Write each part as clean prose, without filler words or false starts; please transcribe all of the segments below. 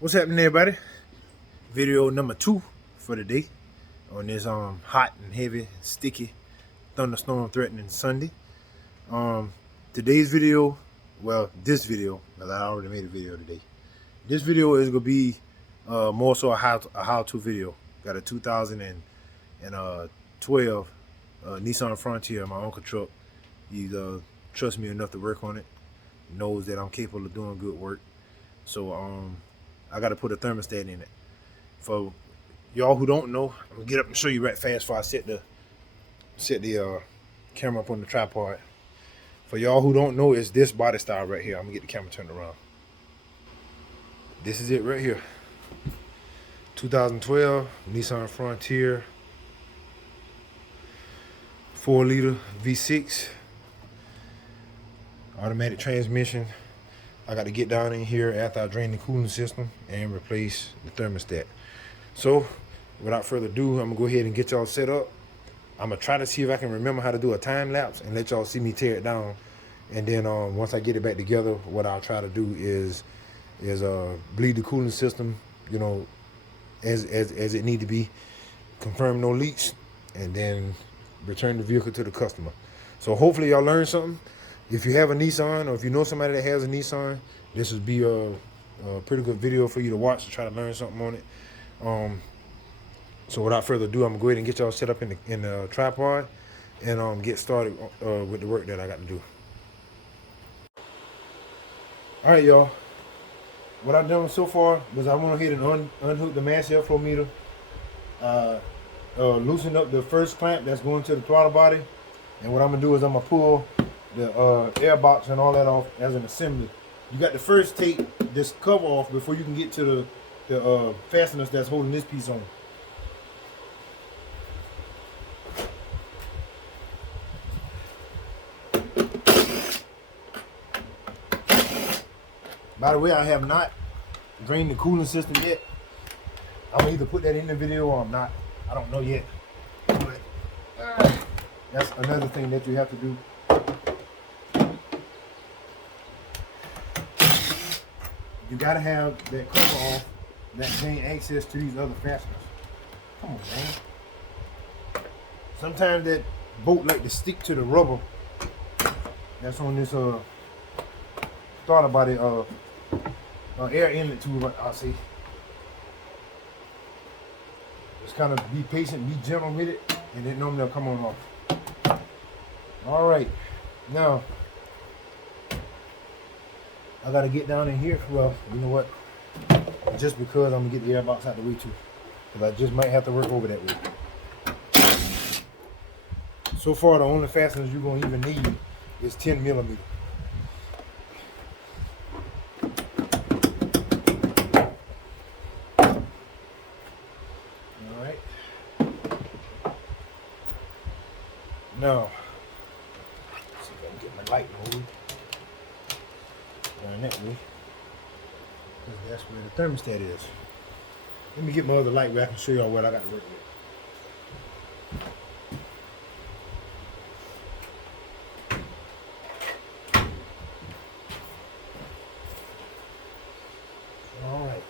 What's happening, everybody? Video number 2 for the day on this hot and heavy, sticky, thunderstorm threatening Sunday. Today's video, well, this video, because I already made a video today. This video is gonna be more so a how-to video. Got a 2012 Nissan Frontier, my uncle truck. He trusts me enough to work on it. Knows that I'm capable of doing good work. So I got to put a thermostat in it. For y'all who don't know, I'm gonna get up and show you right fast before I set the camera up on the tripod. For y'all who don't know, it's this body style right here. I'm gonna get the camera turned around. This is it right here. 2012 Nissan Frontier 4-liter V6 automatic transmission. I got to get down in here after I drain the cooling system and replace the thermostat. So without further ado, I'm gonna go ahead and get y'all set up. I'm gonna try to see if I can remember how to do a time lapse and let y'all see me tear it down. And then once I get it back together, what I'll try to do is bleed the cooling system, you know, as it need to be, confirm no leaks, and then return the vehicle to the customer. So hopefully y'all learned something. If you have a Nissan, or if you know somebody that has a Nissan, this would be a pretty good video for you to watch to try to learn something on it. So without further ado, I'm gonna go ahead and get y'all set up in the tripod and get started with the work that I got to do. All right, y'all. What I've done so far was I went ahead and unhooked the mass airflow meter, loosened up the first clamp that's going to the throttle body, and what I'm gonna do is I'm gonna pull the air box and all that off as an assembly. You got to first take this cover off before you can get to the fasteners that's holding this piece on. By the way, I have not drained the cooling system yet. I'm gonna either put that in the video or I'm not. I don't know yet. But that's another thing that you have to do. You gotta have that cover off that gain access to these other fasteners. Come on, man. Sometimes that bolt like to stick to the rubber that's on this throttle body air inlet tube, I'll say. Just kind of be patient, be gentle with it, and then normally they'll come on off. All right, now I gotta get down in here. Well, you know what? Just because I'm gonna get the air box out the way too, because I just might have to work over that way. So far, the only fasteners you're gonna even need is 10 millimeter. All right. Now, let's see if I can get my light moving. Going that way, because that's where the thermostat is. Let me get my other light where I can show y'all what I got to work with. All right.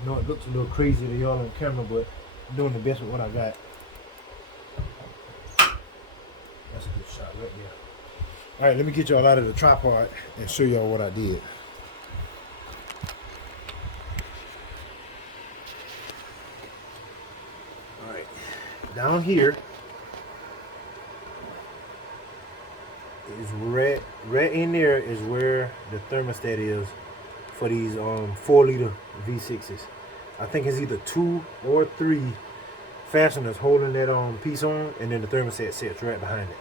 I know it looks a little crazy to y'all on camera, but I'm doing the best with what I got. That's a good shot right there. All right, let me get y'all out of the tripod and show y'all what I did. All right, down here is right in there is where the thermostat is for these 4-liter V6s. I think it's either 2 or 3 fasteners holding that piece on, and then the thermostat sits right behind it.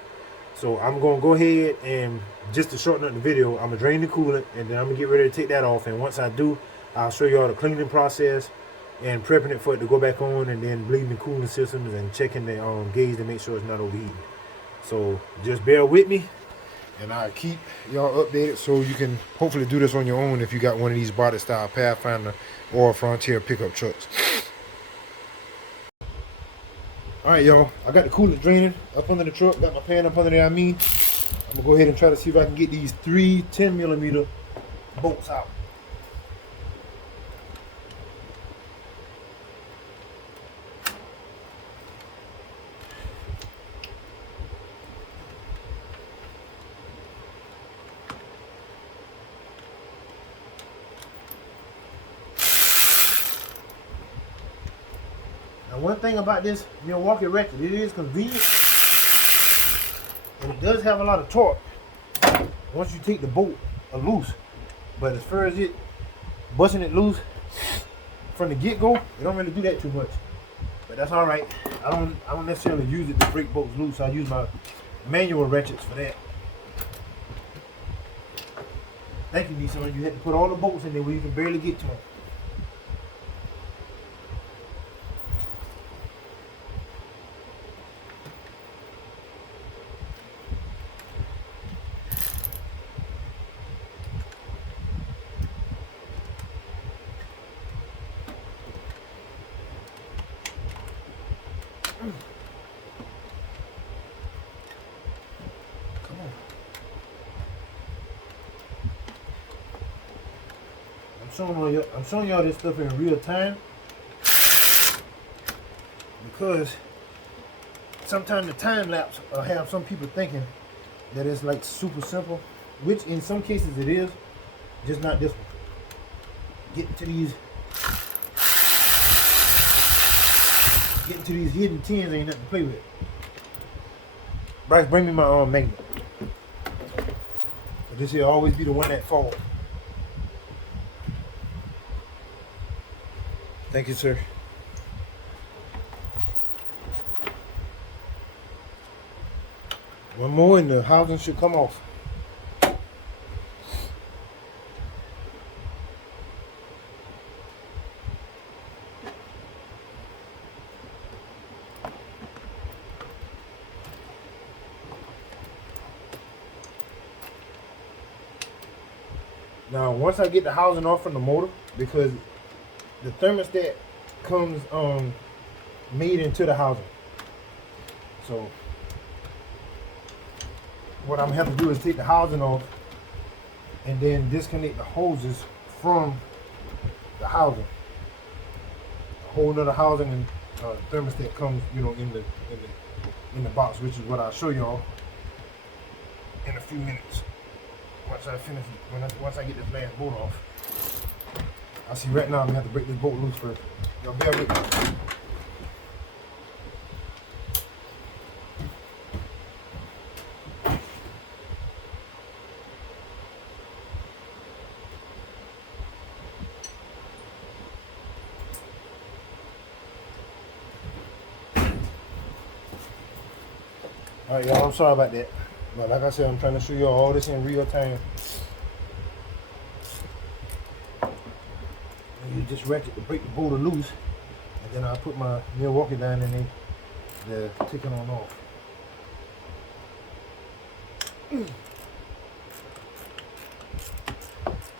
So I'm gonna go ahead and, just to shorten up the video, I'm gonna drain the coolant and then I'm gonna get ready to take that off. And once I do, I'll show you all the cleaning process and prepping it for it to go back on, and then bleeding the cooling systems and checking the gauge to make sure it's not overheating. So just bear with me, and I'll keep y'all updated so you can hopefully do this on your own if you got one of these body style Pathfinder or Frontier pickup trucks. All right, y'all. I got the coolant draining up under the truck. Got my pan up under there. I'm gonna go ahead and try to see if I can get these 3 10mm bolts out. Now, one thing about this Milwaukee ratchet, it is convenient, and it does have a lot of torque once you take the bolt loose. But as far as it busting it loose from the get-go, it don't really do that too much. But that's all right. I don't necessarily use it to break bolts loose. I use my manual ratchets for that. Thank you, Nissan. You had to put all the bolts in there where you can barely get to them. Come on. I'm showing y'all this stuff in real time because sometimes the time lapse will have some people thinking that it's like super simple, which in some cases it is, just not this one. Getting to these hidden tins ain't nothing to play with. Bryce, bring me my magnet. So this here always be the one that falls. Thank you, sir. One more and the housing should come off. Now, once I get the housing off from the motor, because the thermostat comes made into the housing. So what I'm gonna have to do is take the housing off and then disconnect the hoses from the housing. A whole nother housing and thermostat comes, in the box, which is what I'll show y'all in a few minutes. Once I finish, once I get this last bolt off. I see right now I'm gonna have to break this bolt loose first. Y'all bear with me. Alright, y'all, I'm sorry about that. But like I said, I'm trying to show you all this in real time. And you just ratchet to break the bolt loose, and then I'll put my Milwaukee down and they're ticking on off.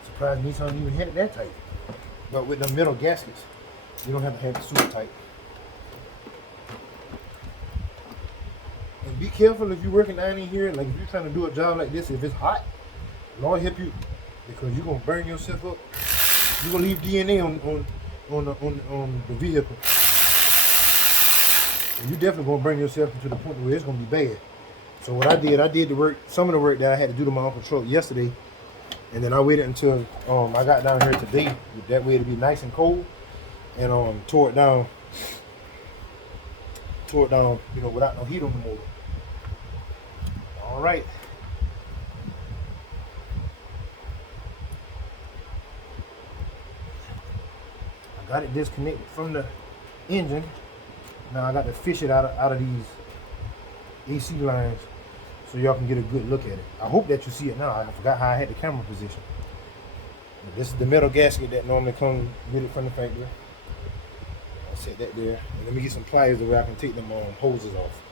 Surprised Nissan even had it that tight. But with the metal gaskets, you don't have to have it super tight. And be careful if you're working down in here, like if you're trying to do a job like this, if it's hot, Lord help you, because you're gonna burn yourself up. You're gonna leave DNA on the vehicle. And you definitely gonna bring yourself to the point where it's gonna be bad. So what I did the work, some of the work that I had to do to my uncle's truck yesterday, and then I waited until I got down here today. That way it'd be nice and cold, and tore it down, without no heat on the motor. All right. I got it disconnected from the engine. Now I got to fish it out of these AC lines so y'all can get a good look at it. I hope that you see it now. I forgot how I had the camera position. But this is the metal gasket that normally comes with it from the factory. I'll set that there. And let me get some pliers where I can take them hoses off.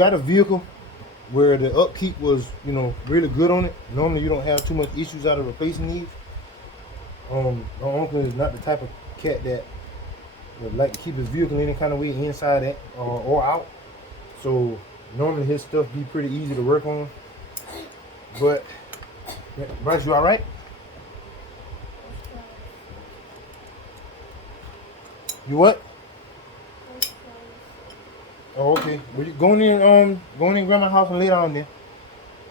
got a vehicle where the upkeep was, you know, really good on it, normally you don't have too much issues out of replacing these. My uncle is not the type of cat that would like to keep his vehicle any kind of way inside it or out. So normally his stuff be pretty easy to work on. But Bryce, you all right? You what? Oh, okay. Well, you go in grandma's house and lay down there.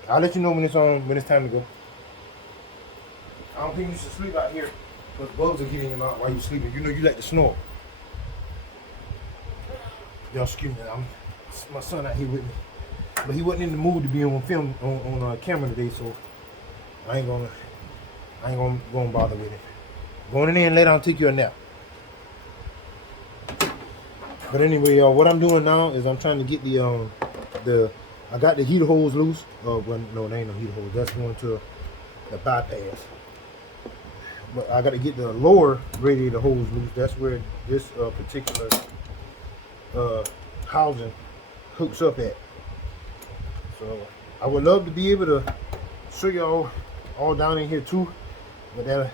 I'll let you know when it's time to go. I don't think you should sleep out here because bugs are getting you out while you're sleeping. You know you like to snore. Y'all excuse me. My son out here with me, but he wasn't in the mood to be on film on camera today, so I ain't gonna bother with it. Going in there and lay down and take you a nap. But anyway, y'all, what I'm doing now is I'm trying to get I got the heater hose loose. Well, no, there ain't no heater hose. That's going to the bypass. But I got to get the lower radiator hose loose. That's where this particular housing hooks up at. So I would love to be able to show y'all all down in here too, but that'll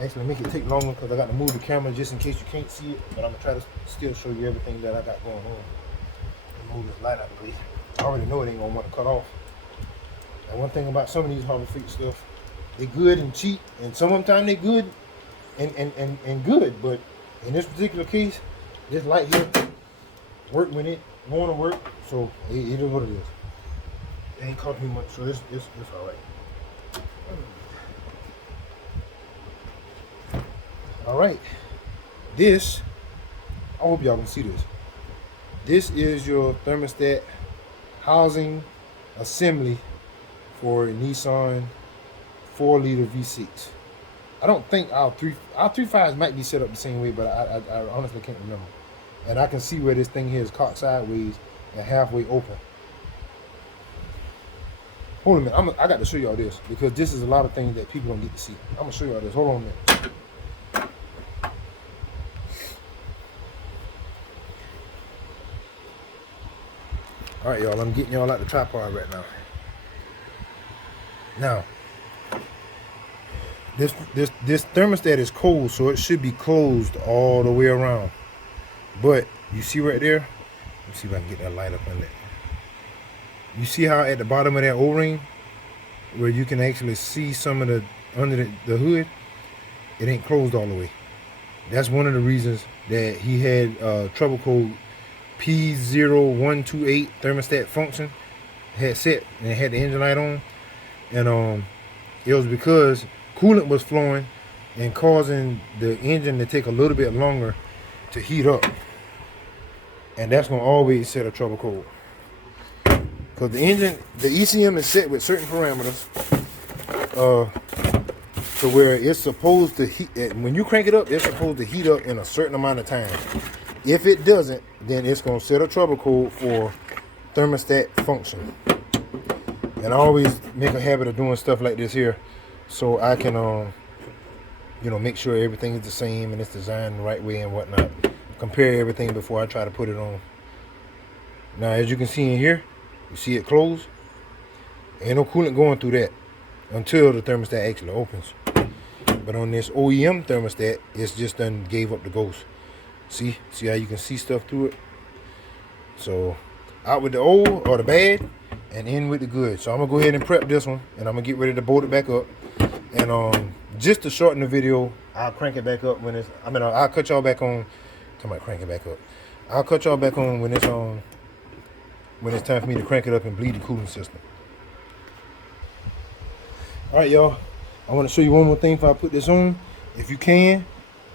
actually make it take longer because I got to move the camera just in case you can't see it. But I'm gonna try to still show you everything that I got going on. Move this light out of the way. I already know it ain't gonna want to cut off. And one thing about some of these Harbor Freight stuff, they're good and cheap, and sometimes they're good and good. But in this particular case, this light here worked when it going to work, so it is what it is. It ain't cost me much, so it's all right. All right, this, I hope y'all can see this. This is your thermostat housing assembly for a Nissan 4-liter V6. I don't think our 3.5s might be set up the same way, but I honestly can't remember. And I can see where this thing here is cocked sideways and halfway open. Hold on a minute, I got to show y'all this because this is a lot of things that people don't get to see. I'm gonna show y'all this. Hold on a minute. All right, y'all, I'm getting y'all out the tripod right now. Now, this thermostat is cold, so it should be closed all the way around. But you see right there, let me see if I can get that light up on that. You see how at the bottom of that O-ring, where you can actually see some of the under the hood, it ain't closed all the way. That's one of the reasons that he had trouble code P0128 thermostat function had set and it had the engine light on, and it was because coolant was flowing and causing the engine to take a little bit longer to heat up, and that's gonna always set a trouble code because the ECM is set with certain parameters to where it's supposed to heat. When you crank it up, it's supposed to heat up in a certain amount of time. If it doesn't, then it's going to set a trouble code for thermostat function. And I always make a habit of doing stuff like this here so I can, make sure everything is the same and it's designed the right way and whatnot. Compare everything before I try to put it on. Now, as you can see in here, you see it closed. Ain't no coolant going through that until the thermostat actually opens. But on this OEM thermostat, it's just done gave up the ghost. See how you can see stuff through it? So out with the old or the bad and in with the good. So I'm gonna go ahead and prep this one and I'm gonna get ready to bolt it back up. And just to shorten the video, I'll crank it back up when it's, I'll cut y'all back on. Somebody crank it back up. I'll cut y'all back on when it's time for me to crank it up and bleed the cooling system. All right, y'all. I want to show you one more thing before I put this on. If you can,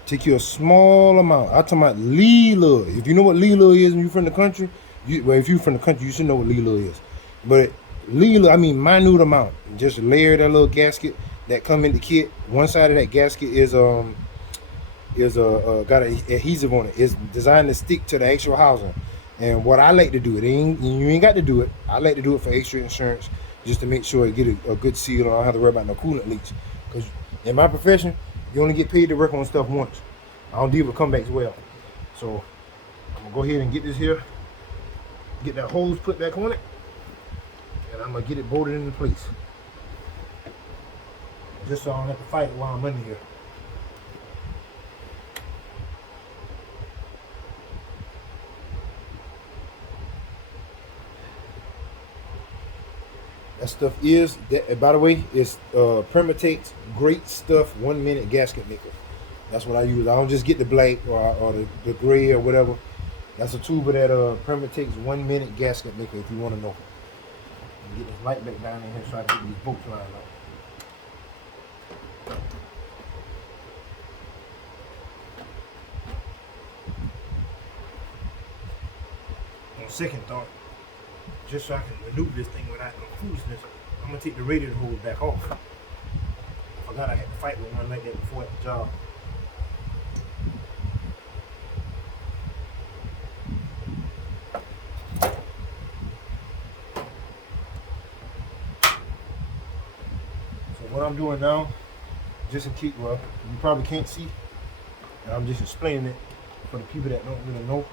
take you a small amount. I'm talking about Lila. If you know what Lila is and you're from the country, if you're from the country, you should know what Lila is. But Lila, minute amount. Just layer that little gasket that come in the kit. One side of that gasket is got an adhesive on it. It's designed to stick to the actual housing. And what I like to do, you ain't got to do it. I like to do it for extra insurance, just to make sure it get a good seal and I don't have to worry about no coolant leaks. Because in my profession, you only get paid to work on stuff once. I don't deal with comebacks well. So I'm gonna go ahead and get this here get that hose put back on it, and I'm gonna get it bolted into place. Just so I don't have to fight it while I'm under here. That stuff is, that, by the way, it's Permatate's great stuff 1 minute gasket maker. That's what I use. I don't just get the black or the gray or whatever. That's a tube of that Permatate's 1 minute gasket maker if you want to know. Get this light back down in here so I can get these bolts lined up. On second thought, just so I can maneuver this thing without no foolishness, I'm gonna take the radiator hose back off. I forgot I had to fight with one like that before at the job. So what I'm doing now, just in case, well, you probably can't see, and I'm just explaining it for the people that don't really know.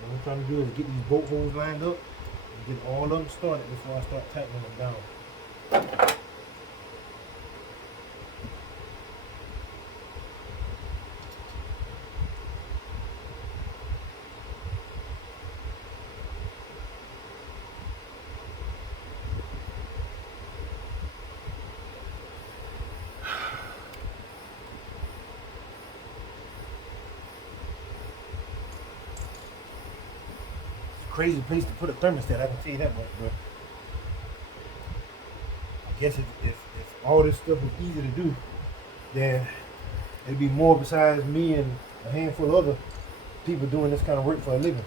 What I'm trying to do is get these bolt holes lined up and get all of them started before I start tightening them down. Crazy place to put a thermostat, I can tell you that much, but I guess if all this stuff was easy to do, then it'd be more besides me and a handful of other people doing this kind of work for a living.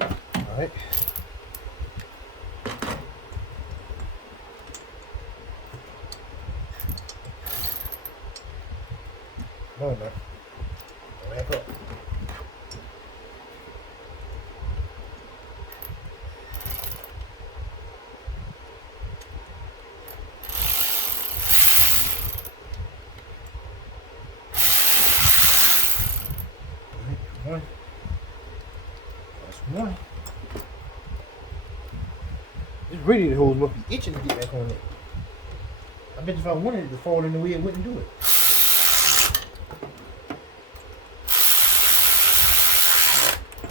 All right. No, no. Back up. One. That's one. This radiator hose must be itching to get back on it. I bet if I wanted it to fall in the way, it wouldn't do it.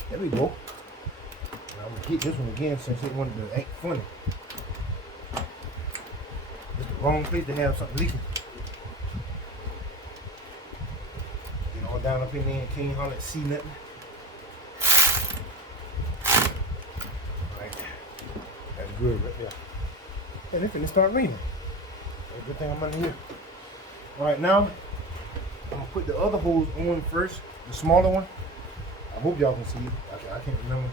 There we go. Now I'm gonna hit this one again since it wanted to act funny. It's the wrong place to have something leaking. Get all down up in there and can't hardly see nothing. Alright. That's good right there. And it's gonna start raining. That's a good thing I'm under here. Alright, now I'm gonna put the other hose on first, the smaller one. I hope y'all can see it. I can't remember.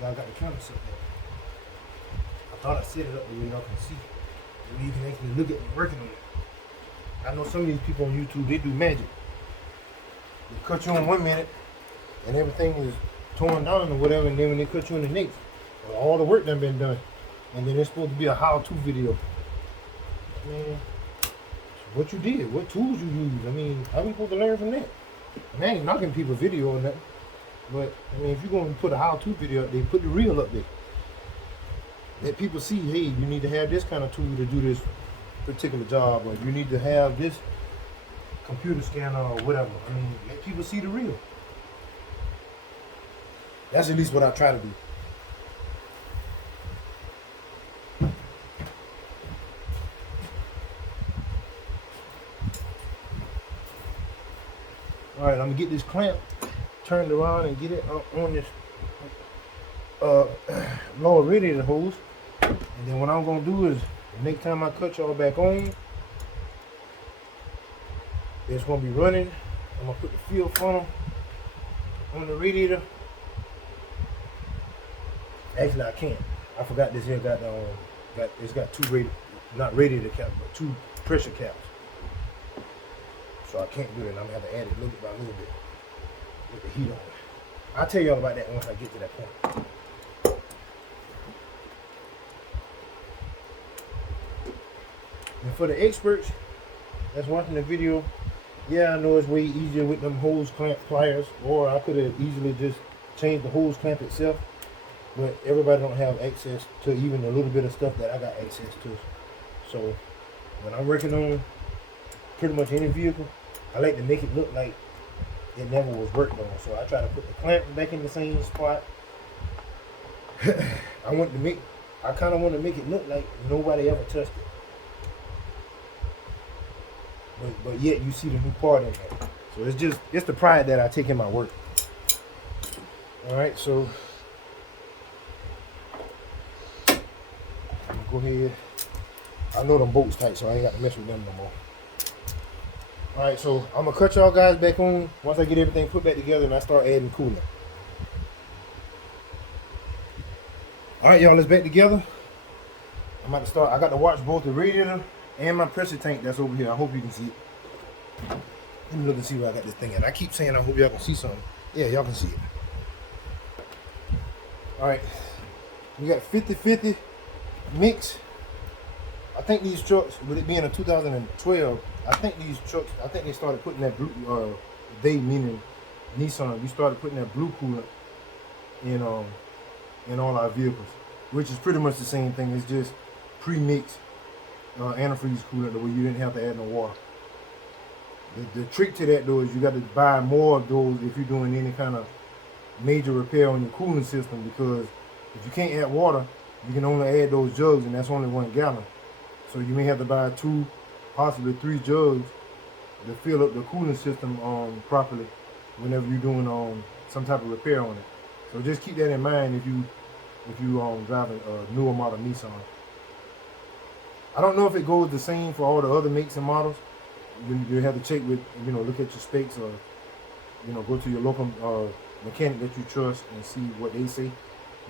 Y'all got the camera set there. I thought I set it up the way y'all can see. The way you can actually look at me working on it. I know some of these people on YouTube, they do magic. They cut you on 1 minute and everything is torn down or whatever, and then when they cut you in the next, all the work done been done. And then it's supposed to be a how-to video. Man, what you did, what tools you used. I mean, how we supposed to learn from that? I mean, I ain't knocking people's video or nothing, but I mean, if you're going to put a how-to video up there, put the reel up there. Let people see, hey, you need to have this kind of tool to do this particular job, or you need to have this computer scanner or whatever. I mean, let people see the reel. That's at least what I try to do. All right, I'm gonna get this clamp turned around and get it on this lower radiator hose. And then what I'm gonna do is, the next time I cut y'all back on, it's gonna be running. I'm gonna put the fuel funnel on the radiator. Actually, I can't. I forgot this here it's got two not radiator caps, but two pressure caps. So I can't do it. I'm gonna have to add it little bit by little bit with the heat on it. I'll tell y'all about that once I get to that point. And for the experts, that's watching the video, yeah, I know it's way easier with them hose clamp pliers, or I could have easily just changed the hose clamp itself. But everybody don't have access to even a little bit of stuff that I got access to. So when I'm working on pretty much any vehicle, I like to make it look like it never was worked on. So I try to put the clamp back in the same spot. I kind of want to make it look like nobody ever touched it. But yet you see the new part in there. So it's the pride that I take in my work. All right, so I'm gonna go ahead. I know them bolts tight, so I ain't got to mess with them no more. All right, so I'm gonna cut y'all guys back on once I get everything put back together and I start adding coolant. All right, y'all, let's back together. I'm about to start. I got to watch both the radiator and my pressure tank that's over here. I hope you can see it. Let me look and see where I got this thing at. I keep saying I hope y'all can see something. Yeah, y'all can see it. All right, we got 50-50 mix. I think these trucks, with it being a 2012, I think they started putting that blue, they meaning Nissan, we started putting that blue coolant in all our vehicles, which is pretty much the same thing. It's just pre-mixed antifreeze coolant the way you didn't have to add no water. The trick to that though is you got to buy more of those if you're doing any kind of major repair on your cooling system, because if you can't add water, you can only add those jugs, and that's only 1 gallon. So you may have to buy 2, possibly 3 jugs to fill up the cooling system properly whenever you're doing some type of repair on it. So just keep that in mind if you drive a newer model Nissan. I don't know if it goes the same for all the other makes and models. You have to check with, look at your specs, or go to your local mechanic that you trust and see what they say.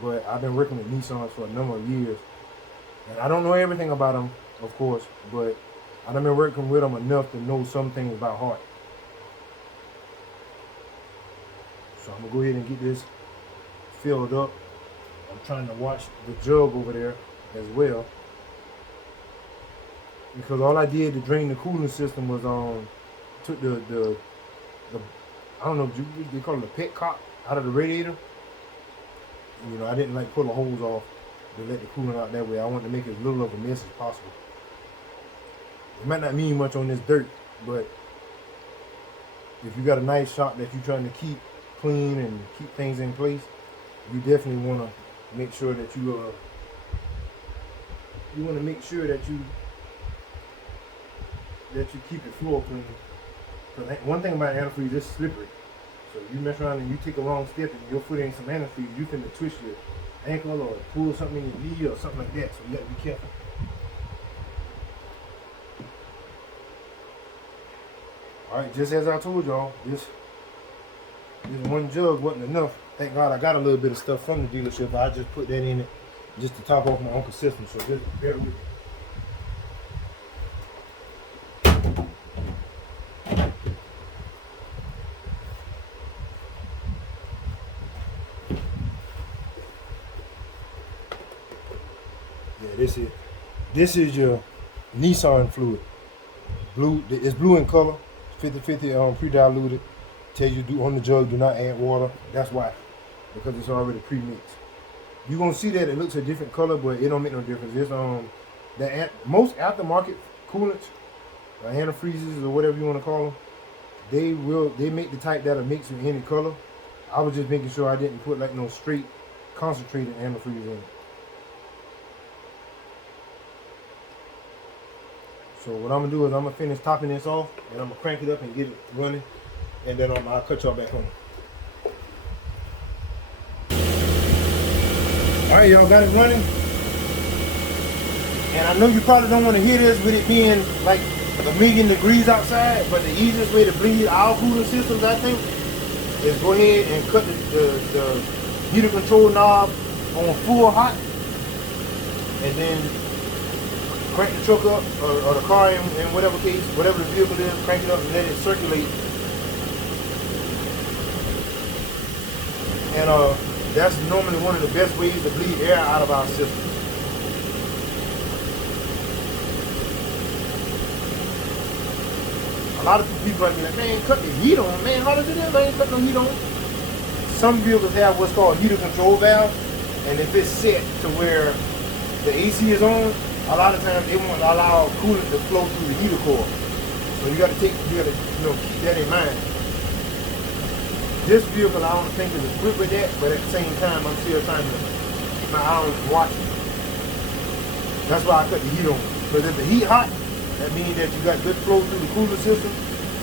But I've been working with Nissans for a number of years, and I don't know everything about them, of course, but I've been working with them enough to know some things about heart. So I'm gonna go ahead and get this filled up. I'm trying to watch the jug over there as well, because all I did to drain the cooling system was took the I don't know, they call it a pet cock out of the radiator. I didn't like pull the hose off to let the coolant out that way. I wanted to make it as little of a mess as possible. It might not mean much on this dirt, but if you got a nice shop that you're trying to keep clean and keep things in place, you definitely want to make sure that you keep your floor clean. Because one thing about antifreeze, it's slippery. So you mess around and you take a wrong step and your foot in some antifreeze, you finna twist your ankle or pull something in your knee or something like that. So you gotta be careful. Alright, just as I told y'all, this one jug wasn't enough. Thank God I got a little bit of stuff from the dealership. I just put that in it just to top off my uncle's system. So just bear with me. This is your Nissan fluid. Blue, it's blue in color, 50-50 pre-diluted. Tells you on the jug, do not add water. That's why, because it's already pre-mixed. You're gonna see that it looks a different color, but it don't make no difference. It's most aftermarket coolants, antifreezes or whatever you want to call them, they make the type that'll mix with any color. I was just making sure I didn't put like no straight concentrated antifreeze in it. So what I'm gonna do is I'm gonna finish topping this off, and I'm gonna crank it up and get it running, and then I'll cut y'all back on. All right, y'all got it running, and I know you probably don't want to hear this with it being like 1,000,000 degrees outside, but the easiest way to bleed our cooling systems, I think, is go ahead and cut the heater control knob on full hot, and then crank the truck up, or the car in whatever case, whatever the vehicle is, crank it up and let it circulate. And that's normally one of the best ways to bleed air out of our system. A lot of people might be like, man, cut the heat on. Man, how does it is? I ain't cut no heat on. Some vehicles have what's called heater control valve, and if it's set to where the AC is on, a lot of times they won't allow coolant to flow through the heater core. So you gotta keep that in mind. This vehicle I don't think is equipped with that, but at the same time I'm still trying to keep my eye on watching. That's why I cut the heat on. Because if the heat hot, that means that you got good flow through the cooler system,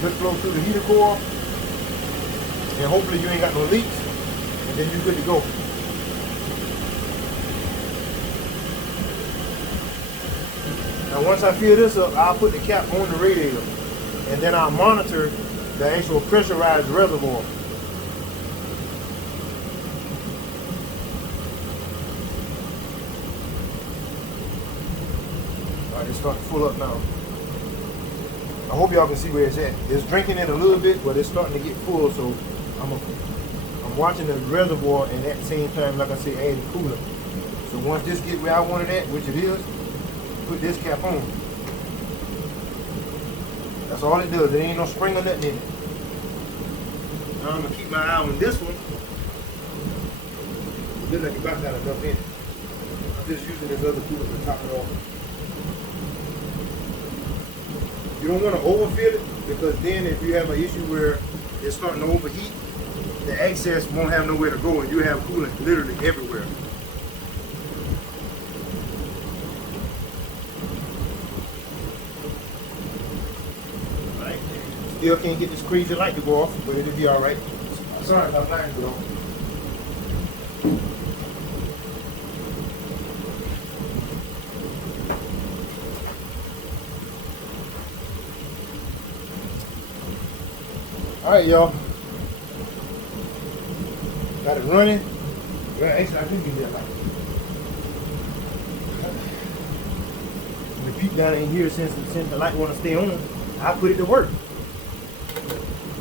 good flow through the heater core, and hopefully you ain't got no leaks, and then you're good to go. Now once I fill this up, I'll put the cap on the radiator, and then I'll monitor the actual pressurized reservoir. Alright, it's starting to fill up now. I hope y'all can see where it's at. It's drinking it a little bit, but it's starting to get full, so I'm watching the reservoir, and at the same time, like I said, adding coolant. So once this gets where I want it at, which it is, put this cap on. That's all it does. There ain't no spring or nothing in it. Now I'm gonna keep my eye on this one. It looks like it about got enough in it. I'm just using this other coolant to top it off. You don't want to overfill it, because then if you have an issue where it's starting to overheat, the access won't have nowhere to go, and you have coolant literally everywhere. Right. Still can't get this crazy light to go off, but it'll be all right. Sorry if I'm lying, though. Alright, y'all. Got it running. Well, actually, I do get that light. The peep down in here, since the light want to stay on, I put it to work.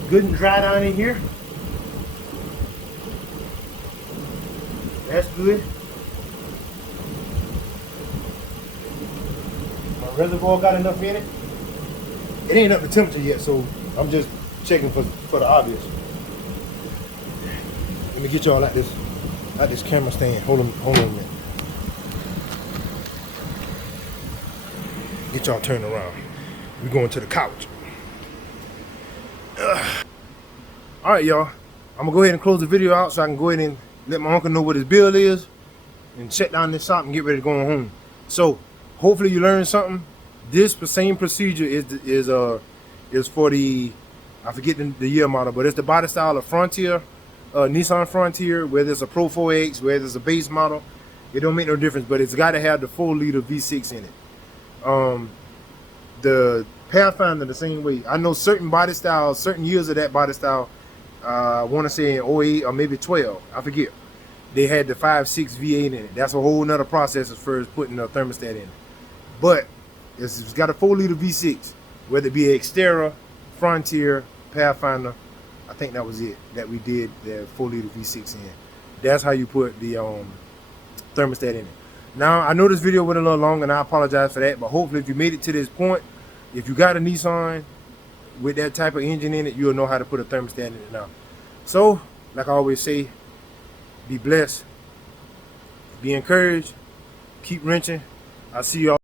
Good and dry down in here. That's good. My reservoir got enough in it. It ain't up to temperature yet, so I'm just checking for the obvious. Let me get y'all like this camera stand. Hold on a minute. Get y'all turned around. We're going to the couch. All right, y'all. I'm gonna go ahead and close the video out so I can go ahead and let my uncle know what his bill is, and shut down this shop and get ready to go home. So hopefully you learned something. This same procedure is for the, I forget the year model, but it's the body style of Frontier, Nissan Frontier, whether it's a Pro 4X, whether it's a base model, it don't make no difference, but it's got to have the 4-liter V6 in it. The Pathfinder the same way. I know certain body styles, certain years of that body style, I want to say in 08 or maybe 12, I forget, they had the 5.6 V8 in it. That's a whole nother process as far as putting a thermostat in it. But it's got a 4-liter V6, whether it be Xterra, Frontier, Pathfinder. I think that was it that we did the 4-liter V6 in. That's how you put the thermostat in it. Now I know this video went a little long, and I apologize for that, but hopefully if you made it to this point, if you got a Nissan with that type of engine in it, you'll know how to put a thermostat in it now. So like I always say, be blessed, be encouraged, keep wrenching. I'll see y'all.